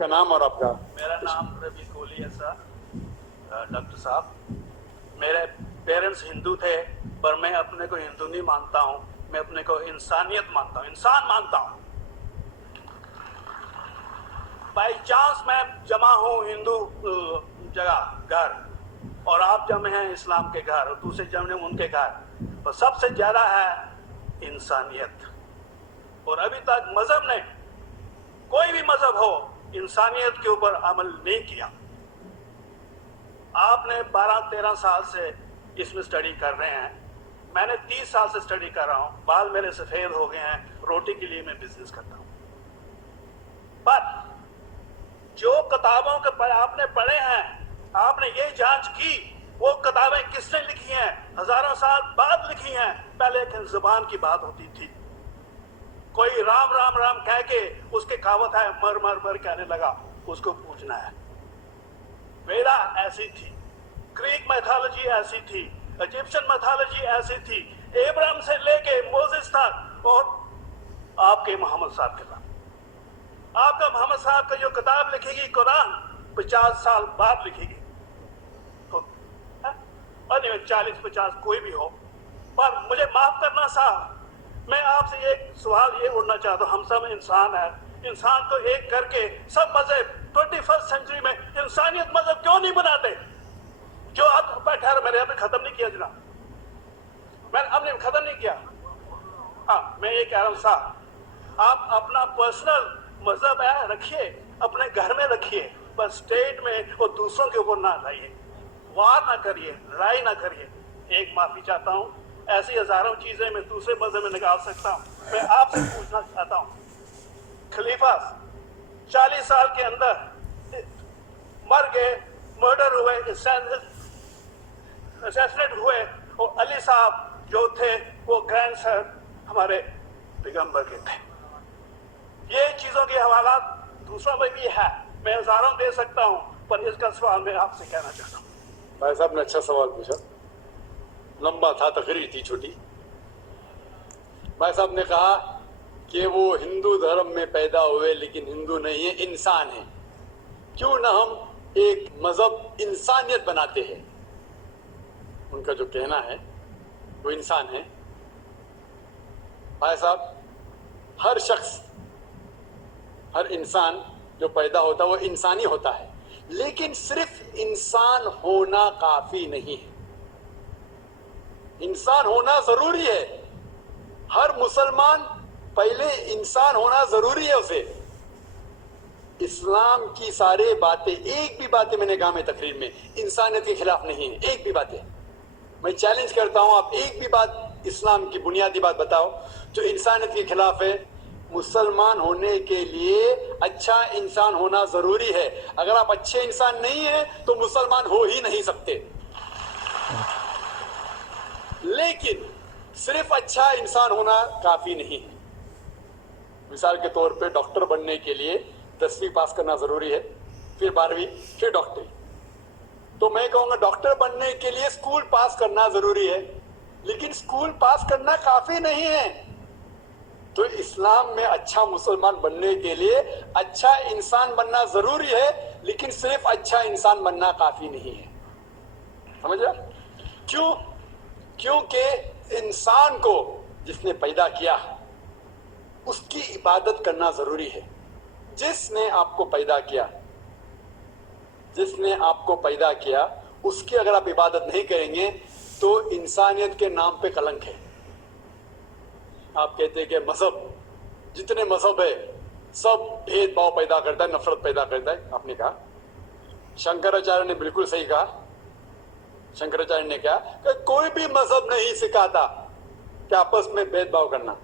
کا نام اور آپ کا؟ میرا نام ربی کولی ہے سر. ڈاکٹر صاحب، میرے پیرنٹس ہندو تھے، پر میں اپنے کو ہندو نہیں مانتا ہوں، میں اپنے کو انسانیت مانتا ہوں، انسان مانتا ہوں. بائی چانس میں جمع ہوں ہندو جگہ گھر، اور آپ جمع ہیں اسلام کے گھر، اور دوسرے جمع ہیں ان کے گھر، پر سب سے زیادہ ہے انسانیت. اور ابھی تک مذہب نے، کوئی بھی مذہب ہو، انسانیت کے اوپر عمل نہیں کیا. آپ نے 12-13 سال سے اس میں اسٹڈی کر رہے ہیں، میں نے 30 سال سے اسٹڈی کر رہا ہوں، بال میرے سفید ہو گئے ہیں، روٹی کے لیے میں بزنس کرتا ہوں. پر جو کتابوں کے آپ نے پڑھے ہیں، آپ نے یہ جانچ کی وہ کتابیں کس نے لکھی ہیں؟ ہزاروں سال بعد لکھی ہیں. پہلے ایک زبان کی بات ہوتی تھی، کوئی رام رام رام کہہ کے اس کے کہاوت ہے مر مر مر کہنے لگا، اس کو پوچھنا ہے. ویدا ایسی تھی، گریک میتھالوجی ایسی تھی، ایجپشن میتھالوجی ایسی تھی، ابراہیم سے لے کے موزس تک، اور آپ کے محمد صاحب کے بعد آپ کا محمد صاحب کا جو کتاب لکھے گی قرآن 50 سال بعد لکھے گی، اور 40-50 کوئی بھی ہو. پر مجھے معاف کرنا صاحب، میں آپ سے ایک سوال یہ اڑنا چاہتا ہوں. ہم سب انسان ہیں، انسان کو ایک کر کے سب مذہب 21 سینچری میں انسانیت مذہب کیوں نہیں بناتے؟ جو آپ ٹھہر، میں نے ابھی ختم نہیں کیا جناب، میں اب نے ختم نہیں کیا. ہاں، میں یہ کہہ رہا ہوں صاحب، آپ اپنا پرسنل مذہب ہے رکھیے، اپنے گھر میں رکھیے، پر اسٹیٹ میں اور دوسروں کے اوپر نہ لائیے، وار نہ کریے، لڑائی نہ کریے. ایک معافی چاہتا ہوں، ایسی ہزاروں چیزیں میں دوسرے مذہب میں نکال سکتا ہوں. میں آپ سے پوچھنا چاہتا ہوں، خلیفہ 40 سال کے اندر مر گئے، مرڈر ہوئے، اسیسنیٹ ہوئے، اور علی صاحب جو تھے وہ گرینڈ سر ہمارے پیغمبر کے تھے. یہ چیزوں کے حوالات دوسروں میں بھی ہے، میں ہزاروں دے سکتا ہوں، پر اس کا سوال میں آپ سے کہنا چاہتا ہوں. بھائی صاحب نے اچھا سوال پوچھا، لمبا تھا، تقریر تھی چھوٹی. بھائی صاحب نے کہا کہ وہ ہندو دھرم میں پیدا ہوئے لیکن ہندو نہیں ہیں، انسان ہیں. کیوں نہ ہم ایک مذہب انسانیت بناتے ہیں؟ ان کا جو کہنا ہے وہ انسان ہے. بھائی صاحب، ہر شخص، ہر انسان جو پیدا ہوتا ہے وہ انسانی ہوتا ہے، لیکن صرف انسان ہونا کافی نہیں ہے. انسان ہونا ضروری ہے. ہر مسلمان پہلے انسان ہونا ضروری ہے اسے. اسلام کی سارے باتیں، ایک بھی باتیں میں نے کہا میں تقریر میں انسانیت کے خلاف نہیں ہے، ایک بھی باتیں. میں چیلنج کرتا ہوں، آپ ایک بھی بات اسلام کی بنیادی بات بتاؤ جو انسانیت کے خلاف ہے. مسلمان ہونے کے لیے اچھا انسان ہونا ضروری ہے. اگر آپ اچھے انسان نہیں ہیں تو مسلمان ہو ہی نہیں سکتے. لیکن صرف اچھا انسان ہونا کافی نہیں ہے. مثال کے طور پہ ڈاکٹر بننے کے لیے 10ویں پاس کرنا ضروری ہے، پھر 12ویں، پھر ڈاکٹری. تو میں کہوں گا ڈاکٹر بننے کے لیے اسکول پاس کرنا ضروری ہے، لیکن اسکول پاس کرنا کافی نہیں ہے. تو اسلام میں اچھا مسلمان بننے کے لیے اچھا انسان بننا ضروری ہے، لیکن صرف اچھا انسان بننا کافی نہیں ہے. سمجھ رہے؟ کیوں؟ کیونکہ انسان کو جس نے پیدا کیا اس کی عبادت کرنا ضروری ہے. جس نے آپ کو پیدا کیا، جس نے آپ کو پیدا کیا، اس کی اگر آپ عبادت نہیں کریں گے تو انسانیت کے نام پہ کلنک ہے. آپ کہتے ہیں کہ مذہب، جتنے مذہب ہے سب بھید بھاؤ پیدا کرتا ہے، نفرت پیدا کرتا ہے. آپ نے کہا، شنکراچاریہ نے بالکل صحیح کہا. شنکراچاریہ نے کہا کہ کوئی بھی مذہب نہیں سکھاتا کہ آپس میں بھید بھاؤ کرنا.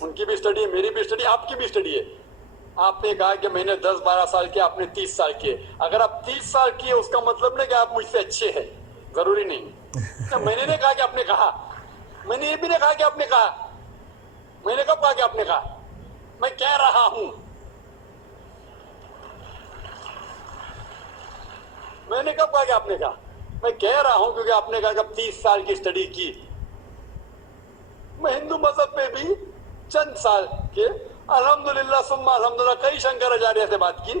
ان کی بھی اسٹڈی ہے، میری بھی اسٹڈی، آپ کی بھی اسٹڈی ہے. آپ نے کہا کہ میں نے 10-12 سال کیا، آپ نے 30 سال کیے. اگر آپ 30 سال کیے اس کا مطلب نہیں کہ آپ مجھ سے اچھے ہیں، ضروری نہیں. میں نے نہیں کہا کہ آپ نے کہا، میں نے یہ بھی نہیں کہا کہ آپ نے کہا. میں نے کب کہا کہ آپ نے کہا؟ میں کہہ رہا ہوں. میں نے کب کہا کہ آپ نے کہا؟ میں کہہ رہا ہوں کیونکہ آپ نے کہا کہ اب 30 سال کی اسٹڈی کی. میں ہندو مذہب پہ بھی چند سال کے الحمدللہ ثم الحمدللہ کئی شنکراچاریہ سے بات کی.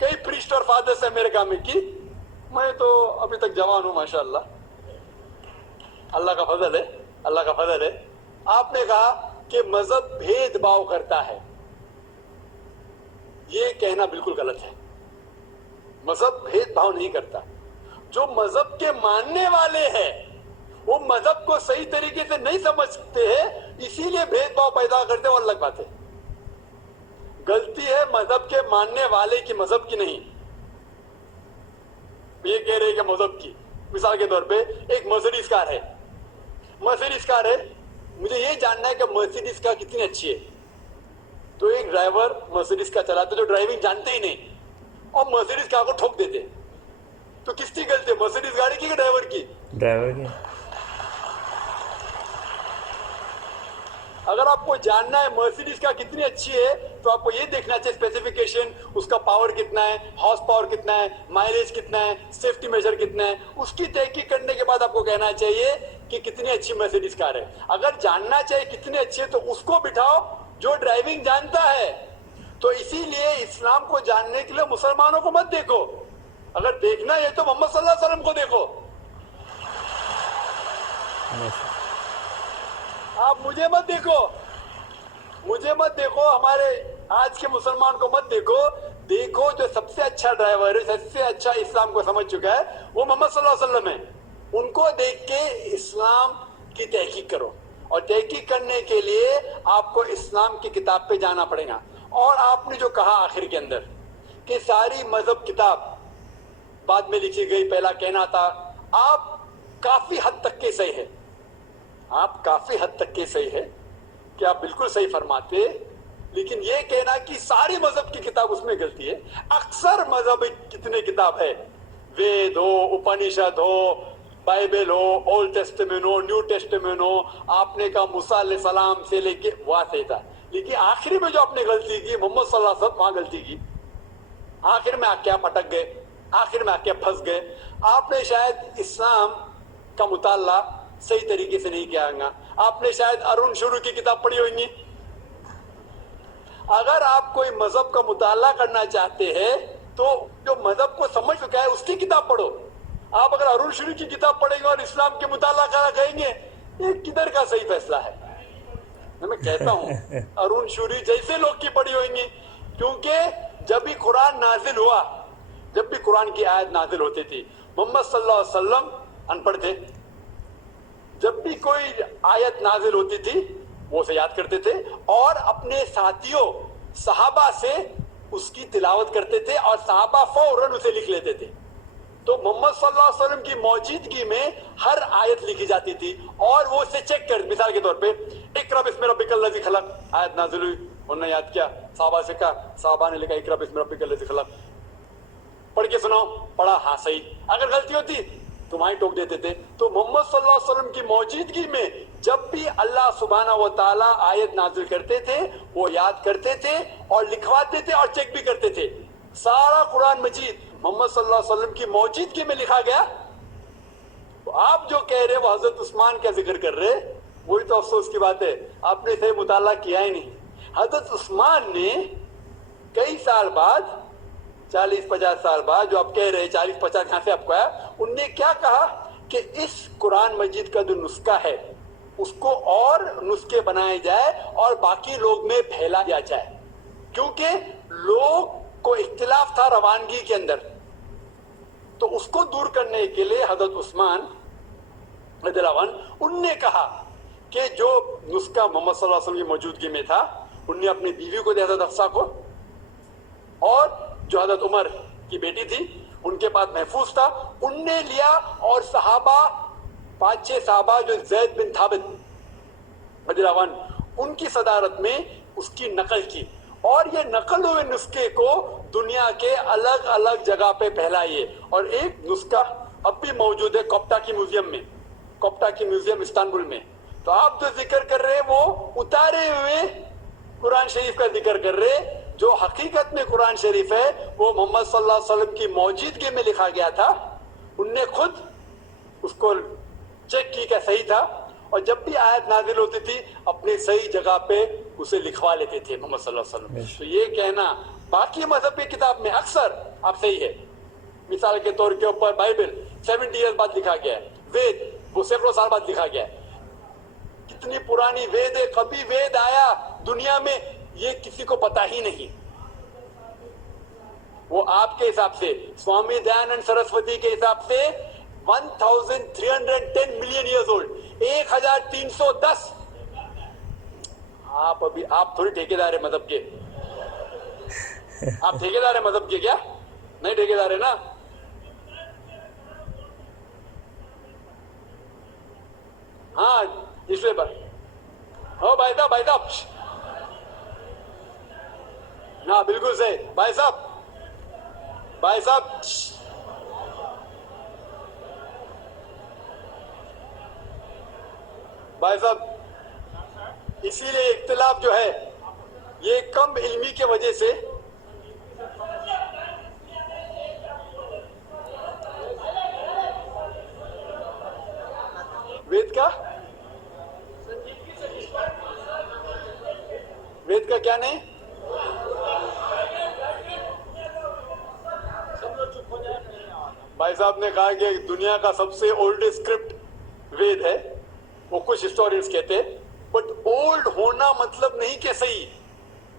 کئی پریسٹ اور فادر سے امریکہ میں کی. میں تو ابھی تک جوان ہوں ماشاءاللہ, اللہ کا فضل ہے, اللہ کا فضل ہے. آپ نے کہا کہ مذہب بھید بھاؤ کرتا ہے, یہ کہنا بالکل غلط ہے. مذہب بھید بھاؤ نہیں کرتا. جو مذہب کے ماننے والے ہیں وہ مذہب کو صحیح طریقے سے نہیں سمجھتے ہیں, اسی لیے بھید بھاؤ پیدا کرتے ہیں, وہ الگ بات ہے. غلطی ہے مذہب کے ماننے والے کی, مذہب کی نہیں. یہ کہہ رہے کہ مذہب کی, مثال کے طور پہ ایک مرسیڈیز کار ہے, مرسیڈیز کار ہے, مجھے یہ جاننا ہے کہ مرسیڈیز کار کتنی اچھی ہے. تو ایک ڈرائیور مرسیڈیز کا چلاتے جو ڈرائیونگ جانتے ہی نہیں اور مرسیڈیز کار کو ٹھوک دیتے, تو کس کی غلطی ہے, مرسیڈیز گاڑی کی کہ ڈرائیور کی؟ ڈرائیور کی. اگر آپ کو جاننا ہے مرسیڈیز کا کتنی اچھی ہے تو آپ کو یہ دیکھنا چاہیے اسپیسیفیکیشن, اس کا پاور کتنا ہے, ہارس پاور کتنا ہے, مائلیج کتنا ہے, سیفٹی میجر کتنا ہے. اس کی تحقیق کرنے کے بعد آپ کو کہنا چاہیے کہ کتنی اچھی مرسیڈیز کار ہے. اگر جاننا چاہیے کتنی اچھی ہے تو اس کو بٹھاؤ جو ڈرائیونگ جانتا ہے. تو اسی لیے اسلام کو جاننے کے لیے مسلمانوں کو مت دیکھو, اگر دیکھنا ہے تو محمد صلی اللہ علیہ وسلم کو دیکھو. آپ مجھے مت دیکھو, مجھے مت دیکھو, ہمارے آج کے مسلمان کو مت دیکھو. دیکھو جو سب سے اچھا ڈرائیور ہے, سب سے اچھا اسلام کو سمجھ چکا ہے, وہ محمد صلی اللہ علیہ وسلم ہے. ان کو دیکھ کے اسلام کی تحقیق کرو, اور تحقیق کرنے کے لیے آپ کو اسلام کی کتاب پہ جانا پڑے گا. اور آپ نے جو کہا آخر کے اندر کہ ساری مذہب کتاب بعد میں لکھی گئی, پہلا کہنا تھا, آپ کافی حد تک کے صحیح ہے, آپ کافی حد تک کے صحیح ہے کہ آپ بالکل صحیح فرماتے, لیکن یہ کہنا کہ ساری مذہب کی کتاب اس میں غلطی ہے. اکثر مذہب کتنے کتاب ہے, وید ہو, اپنشد ہو, بائبل ہو, اولڈ ٹیسٹمنٹ ہو, نیو ٹیسٹمنٹ ہو, آپ نے کہا موسیٰ علیہ السلام سے لے کے وہاں سے تھا, لیکن آخری میں جو آپ نے غلطی کی محمد صلی اللہ علیہ وسلم, وہاں غلطی کی. آخر میں آپ کیا پٹک گئے, آخر میں آپ کیا پھنس گئے. آپ نے شاید اسلام کا مطالعہ صحیح طریقے سے نہیں کیا گا. آپ نے شاید ارون شروع کی کتاب پڑھی ہوگی. اگر آپ کوئی مذہب کا مطالعہ کرنا چاہتے ہیں تو جو مذہب کو سمجھ چکا ہے اس کی کتاب پڑھو. آپ اگر ارون شروع کی کتاب پڑھیں گے اور اسلام کے مطالعہ کرنا کہیں گے, یہ کدھر کا صحیح فیصلہ ہے؟ میں کہتا ہوں ارون شوری جیسے لوگ کی پڑھی ہوئیں گی, کیونکہ جب بھی قرآن نازل ہوا, جب بھی قرآن کی آیت نازل ہوتی تھی, محمد صلی اللہ علیہ وسلم ان پڑھ تھے. جب بھی کوئی آیت نازل ہوتی تھی وہ اسے یاد کرتے تھے اور اپنے ساتھیوں صحابہ سے اس کی تلاوت کرتے تھے, اور صحابہ فوراً اسے لکھ لیتے تھے. تو محمد صلی اللہ علیہ وسلم کی موجودگی میں ہر آیت لکھی جاتی تھی, اور وہ اسے چیک کر, مثال کے طور پہ اقرا بسم ربک الذی خلق آیت نازل ہوئی, انہوں نے یاد کیا, صحابہ سے کہا, صحابہ نے لکھا اقرا بسم ربک الذی خلق, پڑھ کے سناؤ, پڑھا, ہاں صحیح. اگر غلطی ہوتی تمہاری ٹوک دیتے تھے. تو محمد صلی اللہ علیہ وسلم کی موجودگی میں جب بھی اللہ سبحانہ و تعالیٰ آیت نازل کرتے تھے وہ یاد کرتے تھے اور لکھواتے تھے اور چیک بھی کرتے تھے. سارا قرآن مجید محمد صلی اللہ علیہ وسلم کی موجودگی میں لکھا گیا. تو آپ جو کہہ رہے وہ حضرت عثمان کا ذکر کر رہے, وہی تو افسوس کی بات ہے, آپ نے صحیح مطالعہ کیا ہی نہیں. حضرت عثمان نے کئی سال بعد, 40-50 سال بعد, جو آپ کہہ رہے 40-50 یہاں سے آپ کو آیا, ان نے کیا کہا کہ اس قرآن مجید کا جو نسخہ ہے اس کو اور نسخے بنائے جائے اور باقی لوگ میں پھیلا دیا جائے, کیونکہ لوگ کو اختلاف تھا روانگی کے اندر. تو اس کو دور کرنے کے لیے حضرت عثمان رضی اللہ عنہ, ان نے کہا کہ جو نسخہ محمد صلی اللہ علیہ وسلم کی موجودگی میں تھا, ان نے اپنی بیوی کو دیا حضرت حفصہ کو, اور جو حضرت عمر کی بیٹی تھی ان کے پاس محفوظ تھا, ان نے لیا, اور صحابہ 5-6 صحابہ جو زید بن ثابت رضی اللہ عنہ ان کی صدارت میں اس کی نقل کی, اور یہ نقل ہوئے نسخے کو دنیا کے الگ الگ جگہ پہ پھیلائیے. اور ایک نسخہ اب بھی موجود ہے کوپٹا کی میوزیم میں, کوپٹا کی میوزیم استنبول میں. تو آپ جو ذکر کر رہے وہ اتارے ہوئے قرآن شریف کا ذکر کر رہے, جو حقیقت میں قرآن شریف ہے وہ محمد صلی اللہ علیہ وسلم کی موجودگی میں لکھا گیا تھا. ان نے خود اس کو چیک کی کہ صحیح تھا, اور جب بھی آیت نازل ہوتی تھی اپنی صحیح جگہ پہ اسے لکھوا لیتے تھے محمد صلی اللہ علیہ وسلم. تو یہ کہنا باقی مذہب کی کتاب میں اکثر آپ صحیح ہے. مثال کے طور کے اوپر بائبل 70 ایئر بعد لکھا گیا ہے, وید وہ سینکڑوں سال بعد لکھا گیا ہے. کتنی پرانی وید ہے, کبھی وید آیا دنیا میں یہ کسی کو پتا ہی نہیں. وہ آپ کے حساب سے سوامی دیانند سرسوتی کے حساب سے 1310 ملین ایئرز اولڈ, 1310. آپ تھوڑی ٹھیکیدار ہے مذہب کے. آپ ٹھیکیدار ہے مذہب کے کیا؟ نہیں ٹھیکیدار ہے نا. ہاں اس لیے ہاں بھائی صاحب ہاں بالکل صحیح بھائی صاحب اسی لیے اختلاف جو ہے یہ کم علمی کی وجہ سے وید کا کیا نہیں بھائی صاحب نے کہا کہ دنیا کا سب سے اولڈ اسکرپٹ وید ہے. وہ کچھ ہسٹورینز کہتے ہیں, بٹ اولڈ ہونا مطلب نہیں کہ صحیح.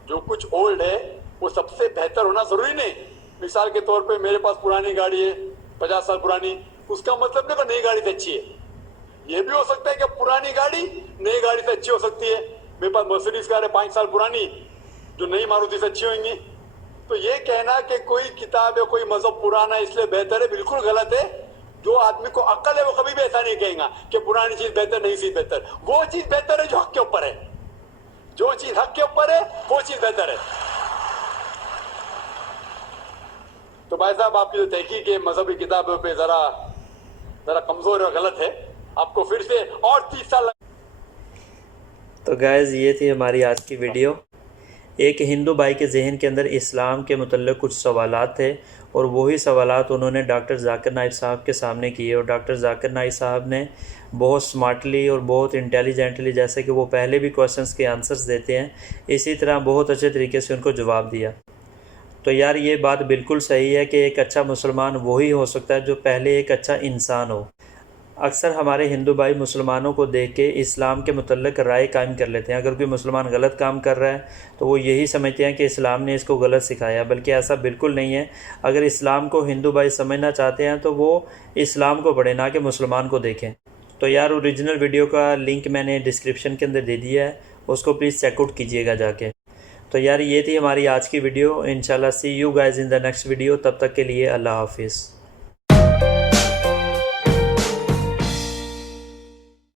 جو کچھ اولڈ ہے وہ سب سے بہتر ہونا ضروری نہیں. مثال کے طور پہ میرے پاس پرانی گاڑی ہے 50 سال پرانی, اس کا مطلب نہیں کہ نئی گاڑی سے اچھی ہے. یہ بھی ہو سکتا ہے کہ پرانی گاڑی نئی گاڑی سے اچھی ہو سکتی ہے. میرے پاس مرسیڈیز کار ہے 5 سال پرانی جو نئی ماروتی سے اچھی ہوئیں گی. تو یہ کہنا کہ کوئی کتاب ہے کوئی مذہب پرانا اس لیے بہتر ہے, بالکل غلط ہے. جو آدمی کو عقل ہے وہ کبھی بھی ایسا نہیں کہیں گا کہ پرانی چیز بہتر نئی چیز بہتر. وہ چیز بہتر ہے جو حق کے اوپر ہے. جو چیز حق کے اوپر ہے وہ چیز بہتر ہے. تو بھائی صاحب آپ کی جو تحقیق ہے مذہبی کتابوں پہ ذرا کمزور اور غلط ہے. آپ کو پھر سے اور 30 سال. تو گائز یہ تھی ہماری آج کی ویڈیو. ایک ہندو بھائی کے ذہن کے اندر اسلام کے متعلق کچھ سوالات تھے, اور وہی سوالات انہوں نے ڈاکٹر ذاکر نائک صاحب کے سامنے کیے, اور ڈاکٹر ذاکر نائک صاحب نے بہت سمارٹلی اور بہت انٹیلیجنٹلی, جیسے کہ وہ پہلے بھی کویشچنس کے آنسرز دیتے ہیں, اسی طرح بہت اچھے طریقے سے ان کو جواب دیا. تو یار یہ بات بالکل صحیح ہے کہ ایک اچھا مسلمان وہی ہو سکتا ہے جو پہلے ایک اچھا انسان ہو. اکثر ہمارے ہندو بھائی مسلمانوں کو دیکھ کے اسلام کے متعلق رائے قائم کر لیتے ہیں. اگر کوئی مسلمان غلط کام کر رہا ہے تو وہ یہی سمجھتے ہیں کہ اسلام نے اس کو غلط سکھایا, بلکہ ایسا بالکل نہیں ہے. اگر اسلام کو ہندو بھائی سمجھنا چاہتے ہیں تو وہ اسلام کو پڑھیں, نہ کہ مسلمان کو دیکھیں. تو یار اوریجنل ویڈیو کا لنک میں نے ڈسکرپشن کے اندر دے دیا ہے, اس کو پلیز چیک آؤٹ کیجیے گا جا کے. تو یار یہ تھی ہماری آج کی ویڈیو. انشاءاللہ see you guys in the next video. تب تک کے لیے اللہ حافظ.